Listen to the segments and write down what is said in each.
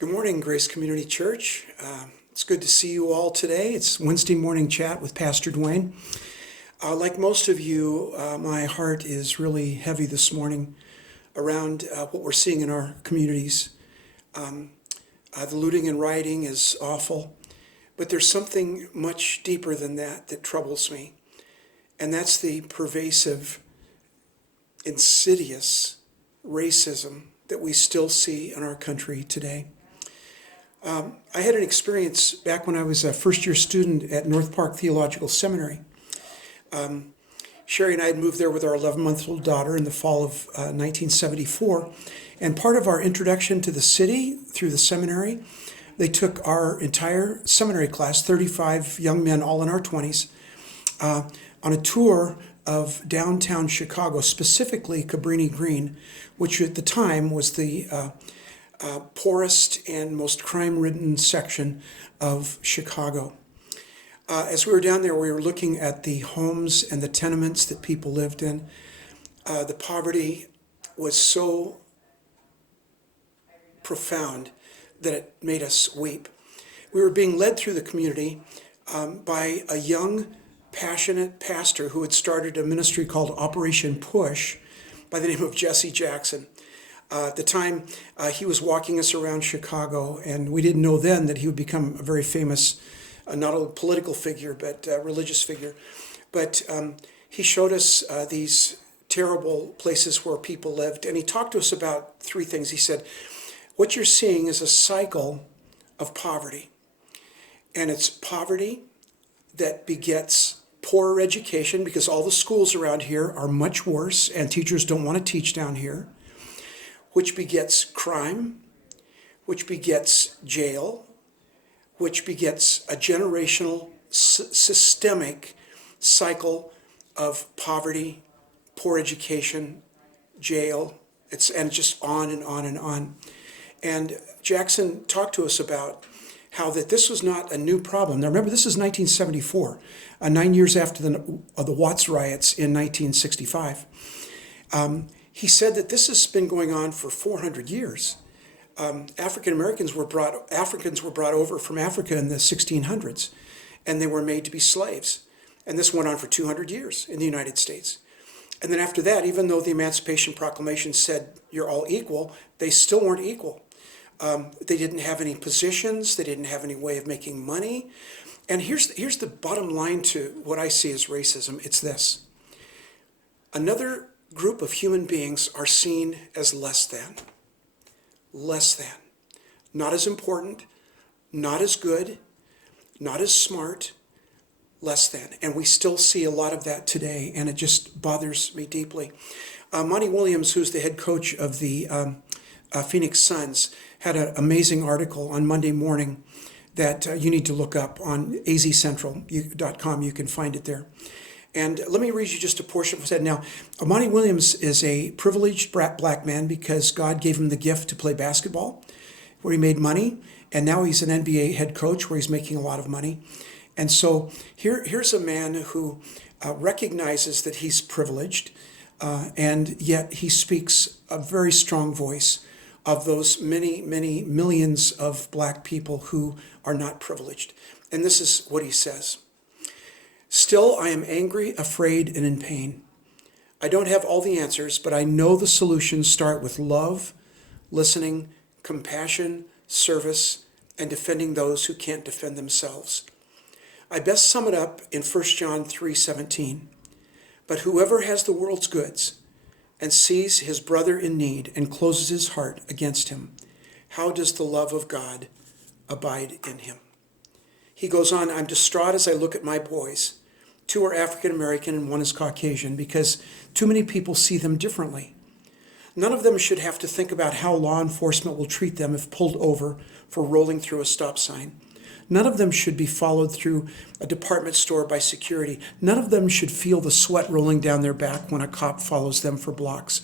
Good morning, Grace Community Church. It's good to see you all today. It's Wednesday morning chat with Pastor Duane. Like most of you, my heart is really heavy this morning around what we're seeing in our communities. The looting and rioting is awful, but there's something much deeper than that troubles me, and that's the pervasive, insidious racism that we still see in our country today. I had an experience back when I was a first-year student at North Park Theological Seminary. Sherry and I had moved there with our 11-month-old daughter in the fall of 1974. And part of our introduction to the city through the seminary, they took our entire seminary class, 35 young men, all in our 20s, on a tour of downtown Chicago, specifically Cabrini Green, which at the time was the poorest and most crime-ridden section of Chicago. As we were down there, we were looking at the homes and the tenements that people lived in. The poverty was so profound that it made us weep. We were being led through the community by a young, passionate pastor who had started a ministry called Operation Push by the name of Jesse Jackson. At the time, he was walking us around Chicago, and we didn't know then that he would become a very famous, not a political figure, but a religious figure. But he showed us these terrible places where people lived, and he talked to us about three things. He said, what you're seeing is a cycle of poverty, and it's poverty that begets poorer education, because all the schools around here are much worse, and teachers don't want to teach down here, which begets crime, which begets jail, which begets a generational, systemic cycle of poverty, poor education, jail, and just on and on and on. And Jackson talked to us about how that this was not a new problem. Now remember, this is 1974, 9 years after the Watts riots in 1965. He said that this has been going on for 400 years. Africans were brought over from Africa in the 1600s, and they were made to be slaves. And this went on for 200 years in the United States. And then after that, even though the Emancipation Proclamation said you're all equal, they still weren't equal. They didn't have any positions. They didn't have any way of making money. And here's the bottom line to what I see as racism. It's this. Another group of human beings are seen as less than, not as important, not as good, not as smart, less than. And we still see a lot of that today, and it just bothers me deeply. Monty Williams, who's the head coach of the Phoenix Suns, had an amazing article on Monday morning that you need to look up on azcentral.com. You can find it there. And let me read you just a portion of what it said. Now, Monty Williams is a privileged black man because God gave him the gift to play basketball, where he made money, and now he's an NBA head coach where he's making a lot of money. And so here's a man who recognizes that he's privileged, and yet he speaks a very strong voice of those many, many millions of black people who are not privileged. And this is what he says. Still, I am angry, afraid, and in pain. I don't have all the answers, but I know the solutions start with love, listening, compassion, service, and defending those who can't defend themselves. I best sum it up in 1 John 3:17. But whoever has the world's goods and sees his brother in need and closes his heart against him, how does the love of God abide in him? He goes on, I'm distraught as I look at my boys. 2 are African American and 1 is Caucasian, because too many people see them differently. None of them should have to think about how law enforcement will treat them if pulled over for rolling through a stop sign. None of them should be followed through a department store by security. None of them should feel the sweat rolling down their back when a cop follows them for blocks.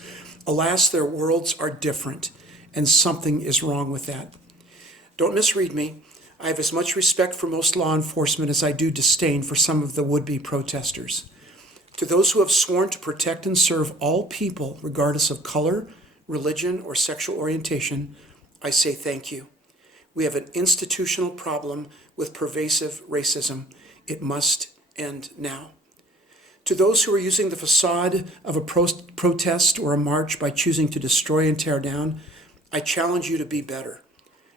Alas, their worlds are different, and something is wrong with that. Don't misread me. I have as much respect for most law enforcement as I do disdain for some of the would-be protesters. To those who have sworn to protect and serve all people, regardless of color, religion, or sexual orientation, I say thank you. We have an institutional problem with pervasive racism. It must end now. To those who are using the facade of a protest or a march by choosing to destroy and tear down, I challenge you to be better.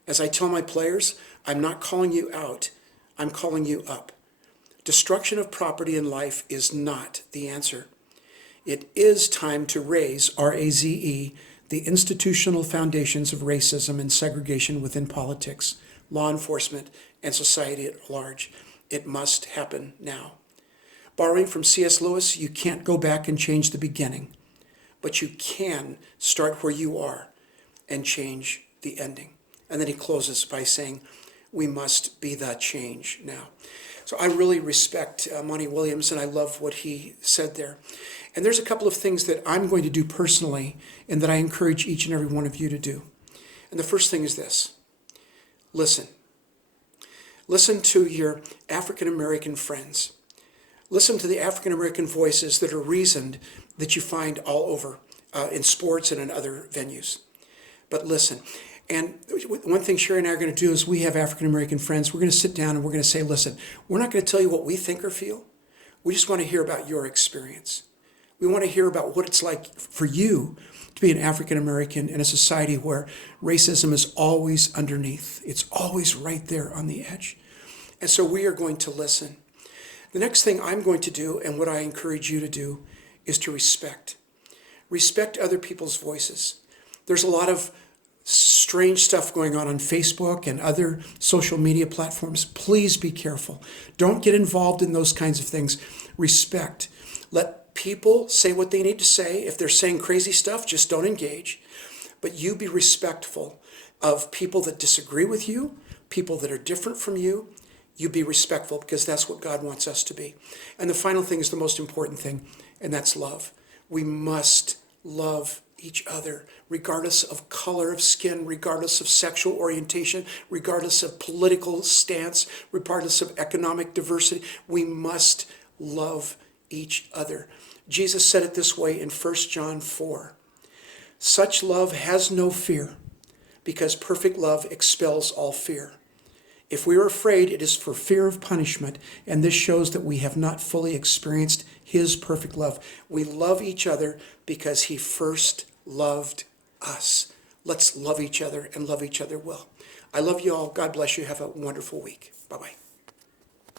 As I tell my players, I'm not calling you out, I'm calling you up. Destruction of property and life is not the answer. It is time to raise, R-A-Z-E, the institutional foundations of racism and segregation within politics, law enforcement, and society at large. It must happen now. Borrowing from C.S. Lewis, you can't go back and change the beginning, but you can start where you are and change the ending. And then he closes by saying, we must be the change now. So I really respect Monty Williams, and I love what he said there. And there's a couple of things that I'm going to do personally and that I encourage each and every one of you to do. And the first thing is this. Listen. Listen to your African American friends. Listen to the African American voices that are reasoned that you find all over in sports and in other venues. But listen. And one thing Sherry and I are going to do is we have African American friends. We're going to sit down and we're going to say, listen, we're not going to tell you what we think or feel. We just want to hear about your experience. We want to hear about what it's like for you to be an African American in a society where racism is always underneath. It's always right there on the edge. And so we are going to listen. The next thing I'm going to do, and what I encourage you to do, is to respect. Respect other people's voices. There's a lot of strange stuff going on Facebook and other social media platforms. Please be careful. Don't get involved in those kinds of things. Respect. Let people say what they need to say. If they're saying crazy stuff, just don't engage. But you be respectful of people that disagree with you, people that are different from you. You be respectful because that's what God wants us to be. And the final thing is the most important thing, and that's love. We must love each other, regardless of color of skin, regardless of sexual orientation, regardless of political stance, regardless of economic diversity. We must love each other. Jesus said it this way in 1 John 4. Such love has no fear, because perfect love expels all fear. If we are afraid, it is for fear of punishment, and this shows that we have not fully experienced his perfect love. We love each other because he first loved us. Let's love each other and love each other well. I love you all. God bless you. Have a wonderful week. Bye-bye.